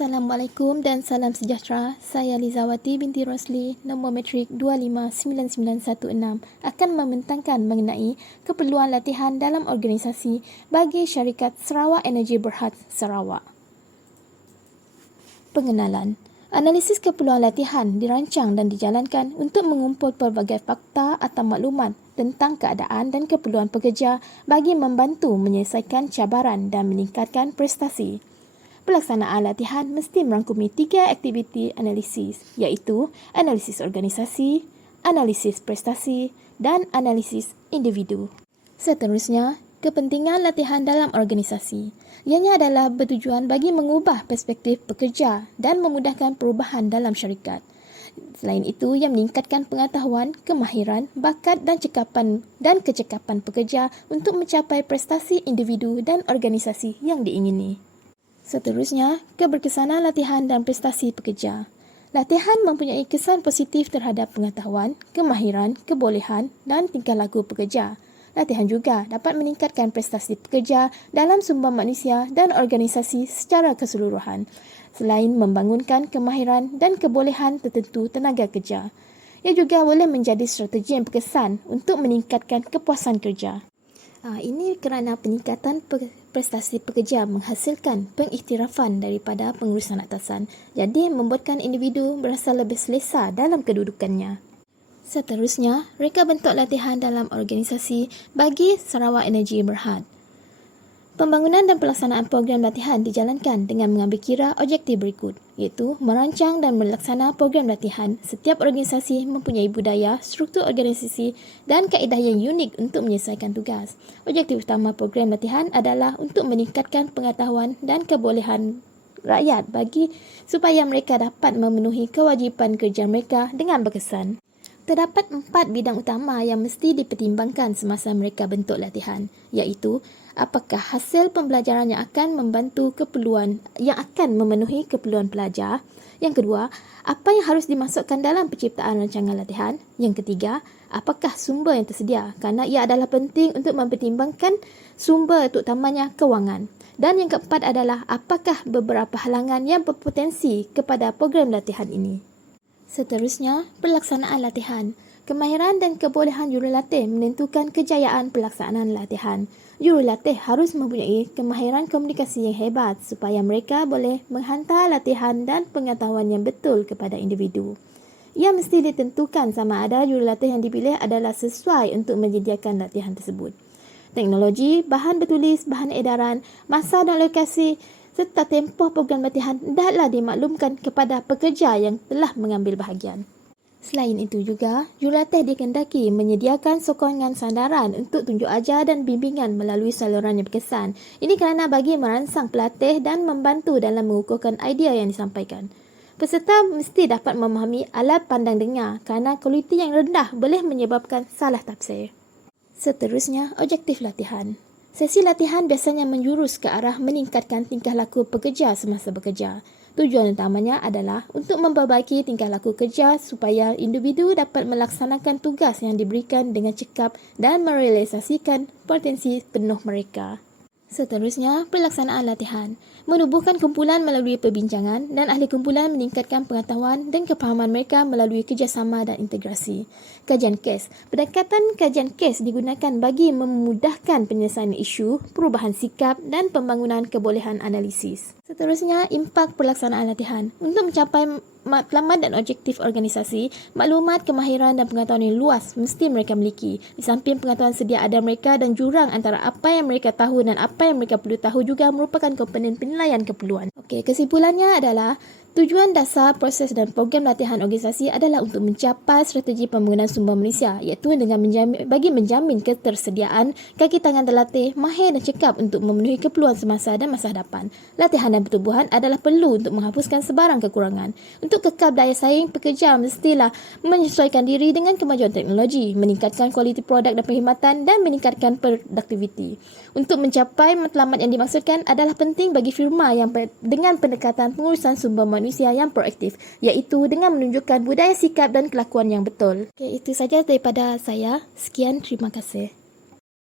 Assalamualaikum dan salam sejahtera. Saya Lizawati binti Rosli, nombor matrik 259916, akan membentangkan mengenai keperluan latihan dalam organisasi bagi syarikat Sarawak Energy Berhad Sarawak. Pengenalan. Analisis keperluan latihan dirancang dan dijalankan untuk mengumpul pelbagai fakta atau maklumat tentang keadaan dan keperluan pekerja bagi membantu menyelesaikan cabaran dan meningkatkan prestasi. Pelaksanaan latihan mesti merangkumi 3 aktiviti analisis, iaitu analisis organisasi, analisis prestasi dan analisis individu. Seterusnya, kepentingan latihan dalam organisasi. Ianya adalah bertujuan bagi mengubah perspektif pekerja dan memudahkan perubahan dalam syarikat. Selain itu, ia meningkatkan pengetahuan, kemahiran, bakat dan kecekapan pekerja untuk mencapai prestasi individu dan organisasi yang diingini. Seterusnya, keberkesanan latihan dan prestasi pekerja. Latihan mempunyai kesan positif terhadap pengetahuan, kemahiran, kebolehan dan tingkah laku pekerja. Latihan juga dapat meningkatkan prestasi pekerja dalam sumber manusia dan organisasi secara keseluruhan, selain membangunkan kemahiran dan kebolehan tertentu tenaga kerja. Ia juga boleh menjadi strategi yang berkesan untuk meningkatkan kepuasan kerja. Ini kerana peningkatan prestasi pekerja menghasilkan pengiktirafan daripada pengurusan atasan, jadi membuatkan individu berasa lebih selesa dalam kedudukannya. Seterusnya, reka bentuk latihan dalam organisasi bagi Sarawak Energy Berhad. Pembangunan dan pelaksanaan program latihan dijalankan dengan mengambil kira objektif berikut, iaitu merancang dan melaksana program latihan. Setiap organisasi mempunyai budaya, struktur organisasi dan kaedah yang unik untuk menyelesaikan tugas. Objektif utama program latihan adalah untuk meningkatkan pengetahuan dan kebolehan rakyat supaya mereka dapat memenuhi kewajipan kerja mereka dengan berkesan. Terdapat 4 bidang utama yang mesti dipertimbangkan semasa mereka bentuk latihan, iaitu apakah hasil pembelajaran yang akan memenuhi keperluan pelajar. Yang kedua, apa yang harus dimasukkan dalam penciptaan rancangan latihan. Yang ketiga, apakah sumber yang tersedia, kerana ia adalah penting untuk mempertimbangkan sumber terutamanya kewangan. Dan yang keempat adalah apakah beberapa halangan yang berpotensi kepada program latihan ini. Seterusnya, pelaksanaan latihan. Kemahiran dan kebolehan jurulatih menentukan kejayaan pelaksanaan latihan. Jurulatih harus mempunyai kemahiran komunikasi yang hebat supaya mereka boleh menghantar latihan dan pengetahuan yang betul kepada individu. Ia mesti ditentukan sama ada jurulatih yang dipilih adalah sesuai untuk menyediakan latihan tersebut. Teknologi, bahan bertulis, bahan edaran, masa dan lokasi serta tempoh program latihan hendaklah dimaklumkan kepada pekerja yang telah mengambil bahagian. Selain itu juga, jurulatih dikehendaki menyediakan sokongan sandaran untuk tunjuk ajar dan bimbingan melalui saluran yang berkesan. Ini kerana bagi merangsang pelatih dan membantu dalam mengukuhkan idea yang disampaikan. Peserta mesti dapat memahami alat pandang dengar kerana kualiti yang rendah boleh menyebabkan salah tafsir. Seterusnya, objektif latihan. Sesi latihan biasanya menjurus ke arah meningkatkan tingkah laku pekerja semasa bekerja. Tujuan utamanya adalah untuk memperbaiki tingkah laku kerja supaya individu dapat melaksanakan tugas yang diberikan dengan cekap dan merealisasikan potensi penuh mereka. Seterusnya, pelaksanaan latihan. Menubuhkan kumpulan melalui perbincangan dan ahli kumpulan meningkatkan pengetahuan dan kefahaman mereka melalui kerjasama dan integrasi. Kajian kes. Pendekatan kajian kes digunakan bagi memudahkan penyelesaian isu, perubahan sikap dan pembangunan kebolehan analisis. Seterusnya, impak pelaksanaan latihan. Untuk mencapai matlamat dan objektif organisasi, maklumat, kemahiran dan pengetahuan yang luas mesti mereka miliki. Di samping pengetahuan sedia ada mereka dan jurang antara apa yang mereka tahu dan apa yang mereka perlu tahu juga merupakan komponen penilaian keperluan. Kesimpulannya adalah tujuan dasar proses dan program latihan organisasi adalah untuk mencapai strategi pembangunan sumber manusia, iaitu dengan menjamin ketersediaan kaki tangan terlatih, mahir dan cekap untuk memenuhi keperluan semasa dan masa hadapan. Latihan dan pertubuhan adalah perlu untuk menghapuskan sebarang kekurangan. Untuk kekal daya saing, pekerja mestilah menyesuaikan diri dengan kemajuan teknologi, meningkatkan kualiti produk dan perkhidmatan dan meningkatkan produktiviti. Untuk mencapai matlamat yang dimaksudkan adalah penting bagi firma yang dengan pendekatan pengurusan sumber manusia yang proaktif, iaitu dengan menunjukkan budaya sikap dan kelakuan yang betul. Itu saja daripada saya. Sekian, terima kasih.